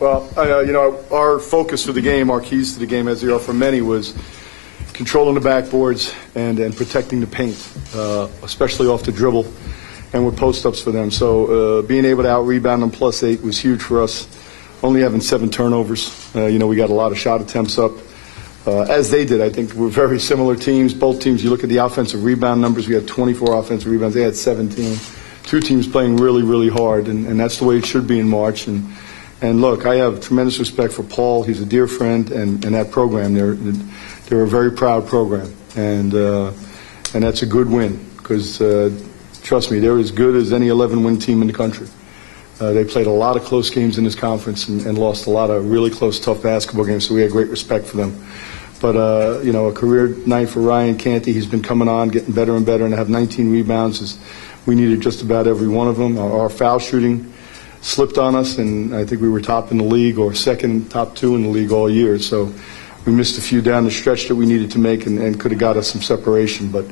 Well, our focus for the game, our keys to the game, as they are for many, was controlling the backboards and protecting the paint, especially off the dribble, and with post-ups for them. So being able to out-rebound them +8 was huge for us. Only having 7 turnovers, we got a lot of shot attempts up, as they did. I think we're very similar teams. Both teams, you look at the offensive rebound numbers, we had 24 offensive rebounds. They had 17. Two teams playing really, really hard, and that's the way it should be in March. And look, I have tremendous respect for Paul. He's a dear friend, and that program. They're a very proud program, and that's a good win because, trust me, they're as good as any 11-win team in the country. They played a lot of close games in this conference and lost a lot of really close, tough basketball games, so we had great respect for them. But, a career night for Ryan Canty. He's been coming on, getting better and better, and to have 19 rebounds we needed just about every one of them. Our foul shooting slipped on us, and I think we were top in the league or second, top 2 in the league all year. So we missed a few down the stretch that we needed to make and could have got us some separation. But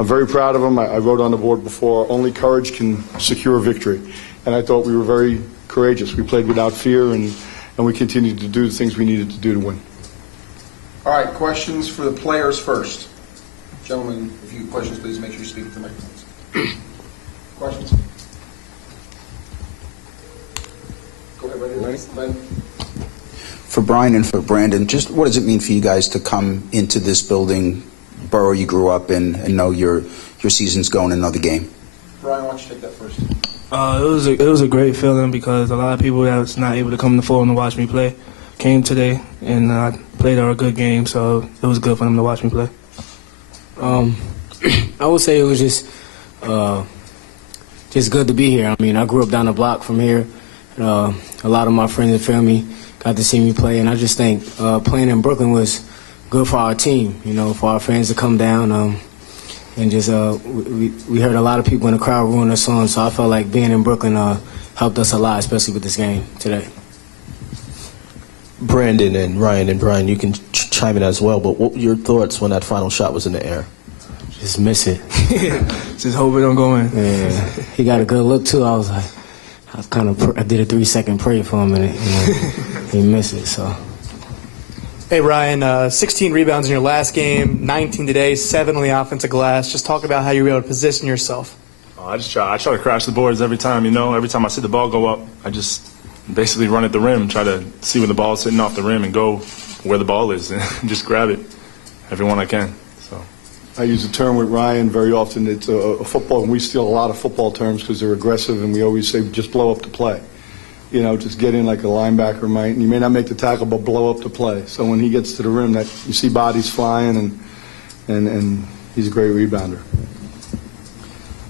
I'm very proud of them. I wrote on the board before, only courage can secure victory. And I thought we were very courageous. We played without fear, and we continued to do the things we needed to do to win. All right, questions for the players first. Gentlemen, if you have questions, please make sure you speak to the microphones. Questions? Go ahead, Brandon. For Brian and for Brandon, just what does it mean for you guys to come into this building, borough you grew up in, and know your season's going another game? Brian, why don't you take that first? It was a great feeling because a lot of people that was not able to come to Fordham to watch me play came today, and I played a good game, so it was good for them to watch me play. I would say it was just good to be here. I mean, I grew up down the block from here. A lot of my friends and family got to see me play, and I just think playing in Brooklyn was good for our team, for our fans to come down. And just we heard a lot of people in the crowd roaring us on, so I felt like being in Brooklyn helped us a lot, especially with this game today. Brandon and Ryan and Brian, you can chime in as well, but what were your thoughts when that final shot was in the air? Just miss it. Just hope it don't go in. Yeah, he got a good look too. I did a 3-second pray for him, and he missed it. So. Hey Ryan, 16 rebounds in your last game, 19 today, 7 on the offensive glass. Just talk about how you were able to position yourself. I try to crash the boards every time. Every time I see the ball go up, I just basically run at the rim, try to see where the ball is sitting off the rim and go where the ball is and just grab it every one I can. So I use a term with Ryan very often. It's a football, and we steal a lot of football terms because they're aggressive, and we always say just blow up the play. Just get in like a linebacker might, and you may not make the tackle, but blow up the play. So when he gets to the rim, that you see bodies flying, and he's a great rebounder.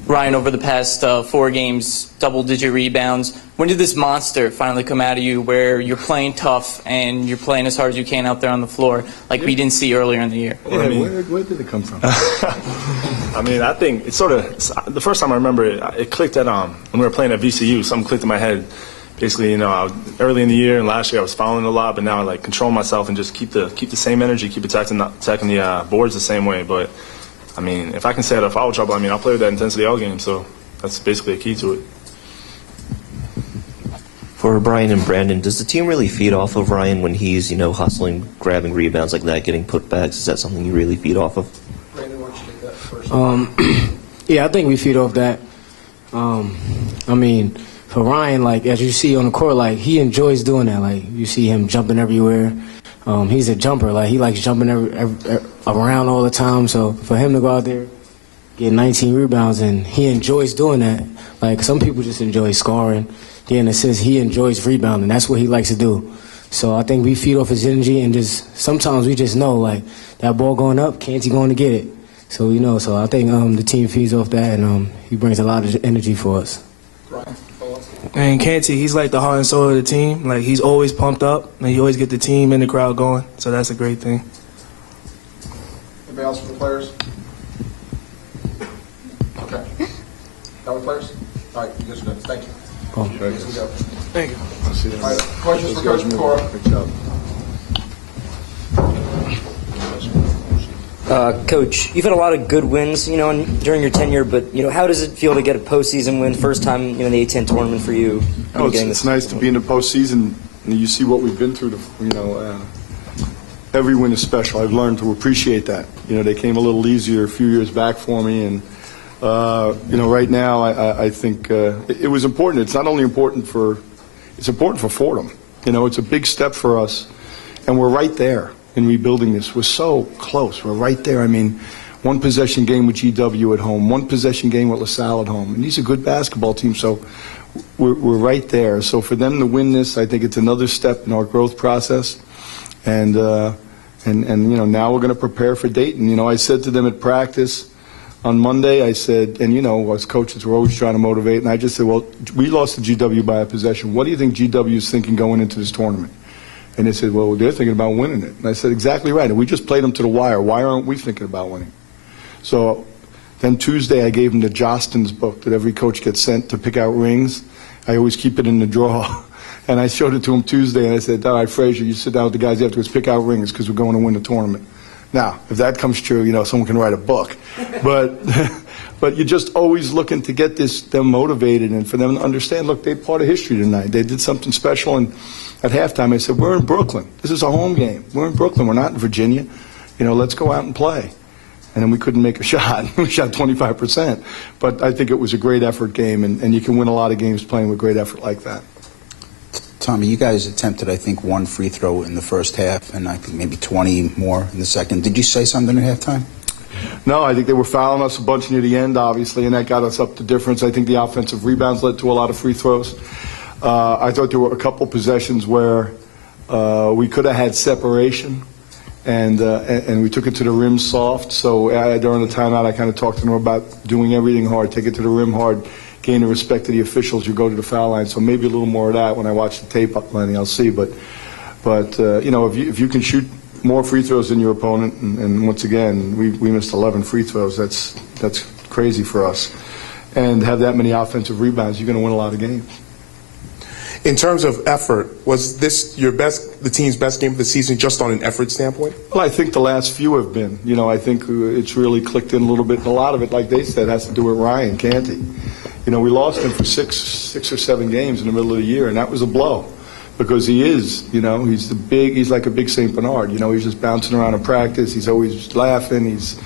Ryan, over the past 4 games, double-digit rebounds. When did this monster finally come out of you where you're playing tough and you're playing as hard as you can out there on the floor like we didn't see earlier in the year? Yeah, where did it come from? I think it's sort of the first time I remember it clicked at when we were playing at VCU. Something clicked in my head. Basically, early in the year and last year I was fouling a lot, but now I control myself and just keep the same energy, keep attacking the boards the same way. But if I can stay out of foul trouble, I'll play with that intensity all game. So that's basically a key to it. For Brian and Brandon, does the team really feed off of Ryan when he's, hustling, grabbing rebounds like that, getting putbacks? Is that something you really feed off of? Brandon, why don't you take that first? Yeah, I think we feed off that. For Ryan, as you see on the court, he enjoys doing that. You see him jumping everywhere. He's a jumper. He likes jumping around all the time. So for him to go out there, get 19 rebounds, and he enjoys doing that. Some people just enjoy scoring, getting assists. He enjoys rebounding. That's what he likes to do. So I think we feed off his energy, and just sometimes we just know, that ball going up, Canty going to get it. So we know. So I think the team feeds off that, and he brings a lot of energy for us. Brian? And Canty, he's like the heart and soul of the team. He's always pumped up, and he always get the team and the crowd going. So that's a great thing. Anybody else for the players? Okay. Got the players? All right, you guys are good. Thank you. Cool. Thank you. All right, questions for Coach Cora? Good job. Coach, you've had a lot of good wins, during your tenure, but, how does it feel to get a postseason win, first time, in the A-10 tournament for you? Oh, it's nice to be in the postseason, and you see what we've been through. Every win is special. I've learned to appreciate that. They came a little easier a few years back for me, and right now I think it was important. It's not only important it's important for Fordham. It's a big step for us, and we're right there in rebuilding this. We're so close. We're right there. I mean, one possession game with GW at home, one possession game with LaSalle at home, and these are good basketball teams. So we're right there. So for them to win this, I think it's another step in our growth process. And now we're going to prepare for Dayton. I said to them at practice on Monday, I said, and us coaches were always trying to motivate, and I just said, well, we lost to GW by a possession. What do you think GW is thinking going into this tournament? And they said, well, they're thinking about winning it. And I said, exactly right. And we just played them to the wire. Why aren't we thinking about winning? So then Tuesday I gave them the Jostens book that every coach gets sent to pick out rings. I always keep it in the drawer. And I showed it to him Tuesday, and I said, all right, Frazier, you sit down with the guys afterwards, pick out rings because we're going to win the tournament. Now, if that comes true, someone can write a book. But you're just always looking to get them motivated and for them to understand, look, they're part of history tonight. They did something special, and at halftime I said, we're in Brooklyn. This is a home game. We're in Brooklyn. We're not in Virginia. Let's go out and play. And then we couldn't make a shot. We shot 25%. But I think it was a great effort game, and you can win a lot of games playing with great effort like that. Tommy, you guys attempted, I think, one free throw in the first half, and I think maybe 20 more in the second. Did you say something at halftime? No, I think they were fouling us a bunch near the end, obviously, and that got us up the difference. I think the offensive rebounds led to a lot of free throws. I thought there were a couple possessions where we could have had separation, and we took it to the rim soft. So during the timeout, I kind of talked to them about doing everything hard, take it to the rim hard, gain the respect of the officials. You go to the foul line. So maybe a little more of that when I watch the tape up, Lenny. I'll see. But if you can shoot more free throws than your opponent, and once again, we missed 11 free throws. That's crazy for us. And have that many offensive rebounds, you're going to win a lot of games. In terms of effort, was this the team's best game of the season just on an effort standpoint? Well, I think the last few have been. I think it's really clicked in a little bit. And a lot of it, like they said, has to do with Ryan Canty. We lost him for six or seven games in the middle of the year, and that was a blow because he is, he's like a big St. Bernard. He's just bouncing around in practice. He's always laughing. He's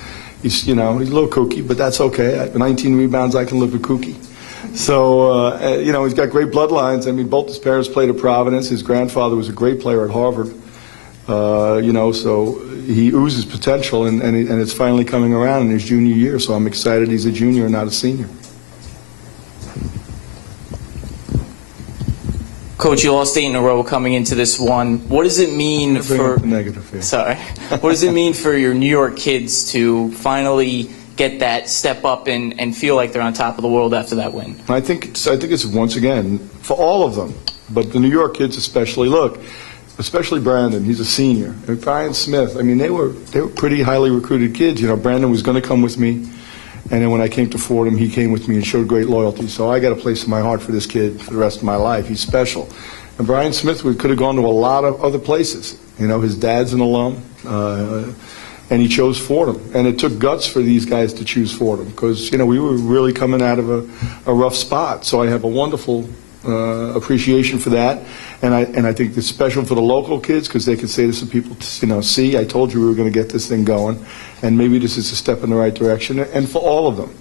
a little kooky, but that's okay. 19 rebounds, I can live with kooky. So, he's got great bloodlines. I mean, both his parents played at Providence. His grandfather was a great player at Harvard. So he oozes potential, and it's finally coming around in his junior year. So I'm excited he's a junior and not a senior. Coach, you lost 8 in a row coming into this one. What does it mean for negative here. Sorry. What does it mean for your New York kids to finally get that step up and feel like they're on top of the world after that win? I think it's once again for all of them, but the New York kids especially. Look, especially Brandon. He's a senior. And Brian Smith. I mean, they were pretty highly recruited kids. Brandon was going to come with me. And then when I came to Fordham, he came with me and showed great loyalty. So I got a place in my heart for this kid for the rest of my life. He's special. And Brian Smith could have gone to a lot of other places. His dad's an alum, and he chose Fordham. And it took guts for these guys to choose Fordham because, we were really coming out of a rough spot. So I have a wonderful appreciation for that. And I think it's special for the local kids because they can say this to people, see, I told you we were going to get this thing going. And maybe this is a step in the right direction. And for all of them,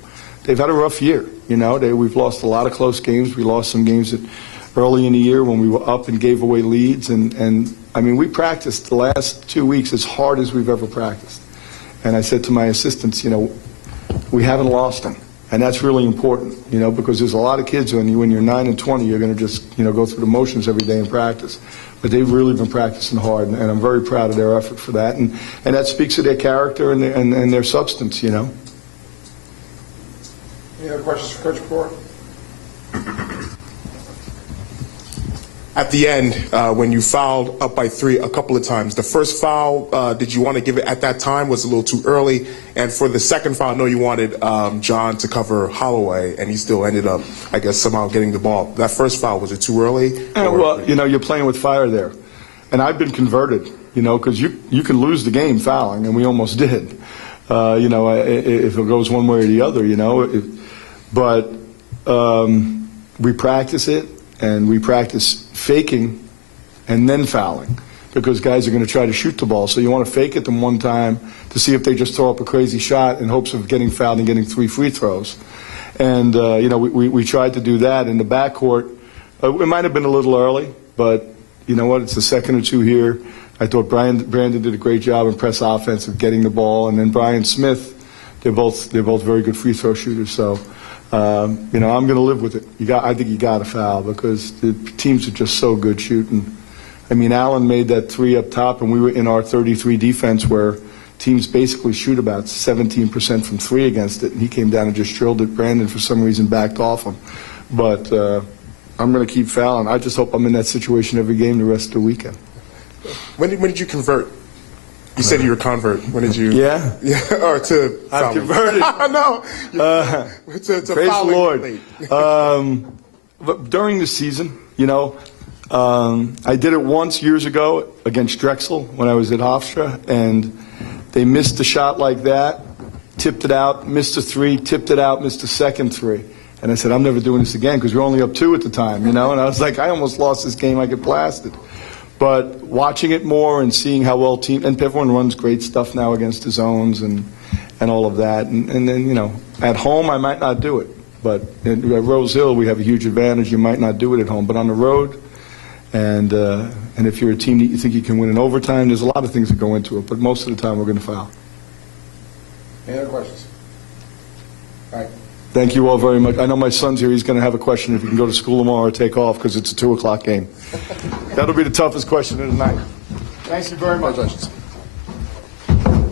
they've had a rough year. We've lost a lot of close games. We lost some games early in the year when we were up and gave away leads. And I mean, we practiced the last 2 weeks as hard as we've ever practiced. And I said to my assistants, we haven't lost them. And that's really important, because there's a lot of kids when you're 9 and 20, you're going to just, go through the motions every day in practice. But they've really been practicing hard, and I'm very proud of their effort for that. And that speaks to their character and their substance, Any other questions for Coach Port? At the end, when you fouled up by 3 a couple of times, the first foul, did you want to give it at that time? Was it a little too early? And for the second foul, I know you wanted John to cover Holloway, and he still ended up, I guess, somehow getting the ball. That first foul, was it too early? Well, you're playing with fire there. And I've been converted, because you can lose the game fouling, and we almost did. if it goes one way or the other, But we practice it, and we practice faking and then fouling, because guys are going to try to shoot the ball. So you want to fake it them one time to see if they just throw up a crazy shot in hopes of getting fouled and getting 3 free throws. And, we tried to do that in the backcourt. It might have been a little early, but you know what? It's the second or two here. I thought Brandon did a great job in press offense of getting the ball, and then Brian Smith, they're both very good free throw shooters. So, I'm going to live with it. I think you got to foul, because the teams are just so good shooting. I mean, Allen made that 3 up top, and we were in our 33 defense where teams basically shoot about 17% from 3 against it, and he came down and just drilled it. Brandon, for some reason, backed off him. But I'm going to keep fouling. I just hope I'm in that situation every game the rest of the weekend. When did you convert? You said you were a convert. When did you? Yeah. Yeah. Or to I've converted. No. To praise the Lord. But during the season, I did it once years ago against Drexel when I was at Hofstra, and they missed a shot like that, tipped it out, missed a 3, tipped it out, missed a second 3. And I said, I'm never doing this again, because we were only up 2 at the time, And I was like, I almost lost this game. I get blasted. But watching it more and seeing how well and everyone runs great stuff now against the zones and all of that. And then, at home I might not do it. But at Rose Hill we have a huge advantage. You might not do it at home. But on the road, and if you're a team that you think you can win in overtime, there's a lot of things that go into it. But most of the time we're going to foul. Any other questions? All right. Thank you all very much. I know my son's here. He's going to have a question if he can go to school tomorrow or take off, because it's a 2 o'clock game. That'll be the toughest question of the night. Thank you very much. Congratulations.